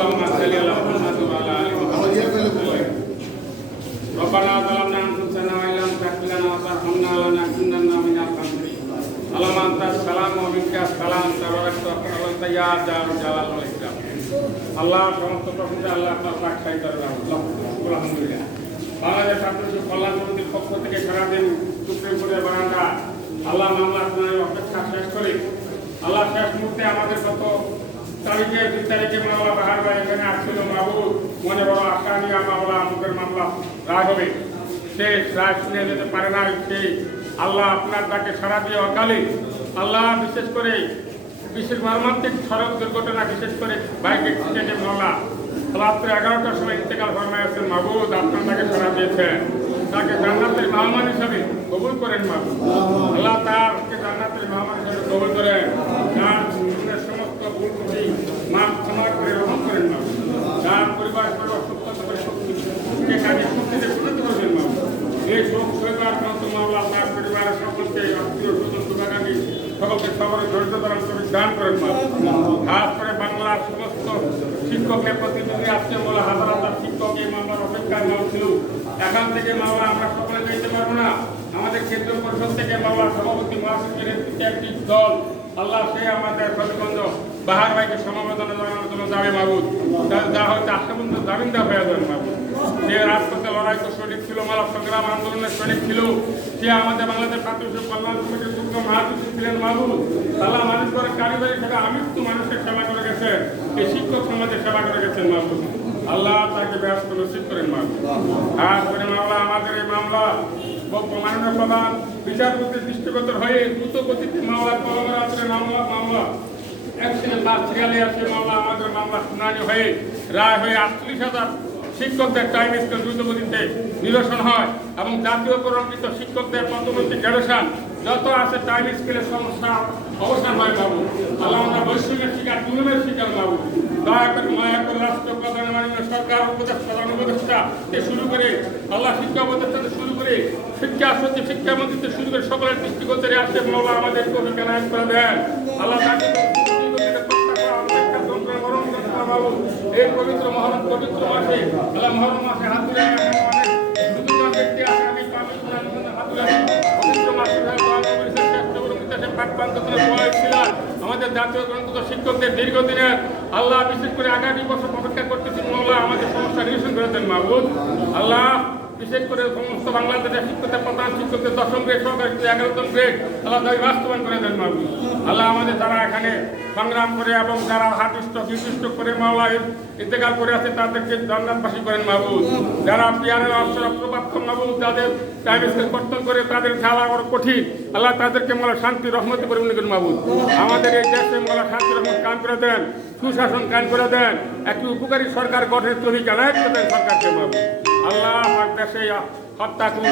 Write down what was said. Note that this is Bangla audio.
اللهم صل على محمد وعلى ال محمد ربنا ظلمنا انفسنا وان لم تغفر لنا وترحمنا لنكونن من الخاسرين اللهم انت السلام ومنك السلام تبارك وتعالى يا ذا الجلال والاكرام আল্লাহ সমস্ত প্রশংসা আল্লাহ আপনার পাক সাই করে আলহামদুলিল্লাহ বাংলাদেশ ছাত্রশিক্ষক কল্যাণ সমিতির পক্ষ থেকে সারাদিন সুপ্রিম কোর্টের বারান্দা আল্লাহ মামলা শুনানি অপেক্ষা শেষ করে আল্লাহ শেষ মুহূর্তে আমাদের কত তারিখে, দুই তারিখে মামলা বাহার বা এখানে আসছিল বাবু মনে বড় আশা নিয়ে মামলা আমাদের মামলা রায় হবে। সে রায় শুনে যেতে পারে না সেই আল্লাহ আপনার তাকে সারা দিয়ে অকালে আল্লাহ বিশেষ করে বিশেষ মর্মান্তিক সড়ক দুর্ঘটনা বিশেষ করে বাইকে কেটে মামলা। রাত্রে এগারোটার সময় ইন্তেকাল ফরমাইয়াছেন মাহবুদ আপনার তাকে সারা দিয়েছেন। তাকে জান্নাতের মেহমান হিসাবে কবুল করেন মাহবুদ আল্লাহ তারকে জান্নাতের মেহমান হিসাবে কবুল করেন তার জীবনের সমস্ত ভুল ত্রুটি মাফ ক্ষমা করে রহম করেন মাহবুদ তার পরিবার পরিবার সুস্থ করে শক্তিকে কাজে শক্তিতে পরিণত করবেন মাহবুদ এই মামলা এখান থেকে মামলা আমরা সকলে যেতে পারব না। আমাদের কেন্দ্রীয় পরিষদ থেকে মামলার সভাপতি মহাসচিবের নেতৃত্বে একটি দল সে আমাদের প্রতিবন্ধ। বাহার ভাইকে সমবেদনা জানানোর জন্য যাবে মাহবুদ যা হয়তো আজকে পর্যন্ত জামিনদা হয়ে যাবে মাহবুদ সে রাজপথে লড়াই তো সৈনিক ছিল, মানব সংগ্রাম আন্দোলনের সৈনিক ছিল সে আমাদের বাংলাদেশ ছাত্র কল্যাণ কমিটির যুগ্ম মহাসচিব ছিলেন মাহবুদ আল্লাহ মানুষ করে কারিগরি সেটা আমৃত্যু মানুষের সেবা করে গেছেন, এই শিক্ষক সমাজের সেবা করে গেছেন মাহবুদ আল্লাহ তাকে ব্যস্ত নসিব করেন করে মামলা আমাদের এই মামলা প্রধান হয়ে দ্রুত গতিতে মামলা কলমের আসলে মামলা মামলা। একদিনে সিরিয়ালে আসে মামলা, আমাদের মামলা শুনানি হয়ে, রায় হয়ে আটত্রিশ হাজার শিক্ষকদের টাইম স্কেল দ্রুত গতিতে নিরসন হয় এবং জাতীয়করণকৃত শিক্ষকদের পদোন্নতি গ্রেডেশন যত আছে টাইম স্কেলের সমস্যা অবসান হয় বাবু। আল্লাহ আমরা বৈষম্যের শিকার দুর্মের শিকার বাবু। দয়া করে মায়া করে রাষ্ট্র প্রধান মাননীয় সরকার, উপদেষ্টা থেকে শুরু করে আল্লাহ শিক্ষা উপদেষ্টা শুরু করে শিক্ষা সচিব শিক্ষামন্ত্রী থেকে শুরু করে সকলের দৃষ্টিগোচরে আসছে মাওলা আমাদের কবিকে নায়ক করে দেন। আল্লাহ এই পবিত্র মহরম পবিত্র মাসে আল্লাহ মহরম মাসে হাত তুলে অনেক ব্যক্তি আছে আমাদের জাতীয় গ্রন্থ শিক্ষকদের আল্লাহ বিশেষ করে আগামী বছর অপেক্ষা করতেছি। মৌলা, আমাদের সমস্যা নিরসন করে দেন মাহবুদ আল্লাহ বিশেষ করে সমস্ত বাংলাদেশের শিক্ষকদের, প্রধান শিক্ষকদের, দশম গ্রেড সহকারী এগারোতম গ্রেড আল্লাহ বাস্তবায়ন করে দেন মাহবুদ আল্লাহ আমাদের যারা এখানে সংগ্রাম করে এবং যারা হাটুষ্ট বিশিষ্ট করে মাওলা ইন্তেকাল করে আছে, তাদেরকে জান্নাতবাসী করেন মাহবুদ যারা পিয়ারের অবসর প্রবাক্ষ মাহবুদ যাদের টাইম কর্তন করে তাদের খেলা বড় কঠিন। আল্লাহ তাদেরকে মোলা শান্তি, রহমতে পরিমাণ করেন মাহবুদ আমাদের এই দেশে মোলা শান্তি, রহমত কান করে দেন, সুশাসন কান করে দেন, একটি উপকারী সরকার গঠনের তৈরি জানায় দেন সরকারকে মাহবুদ আল্লাহ আমার দেশে হত্যা খুন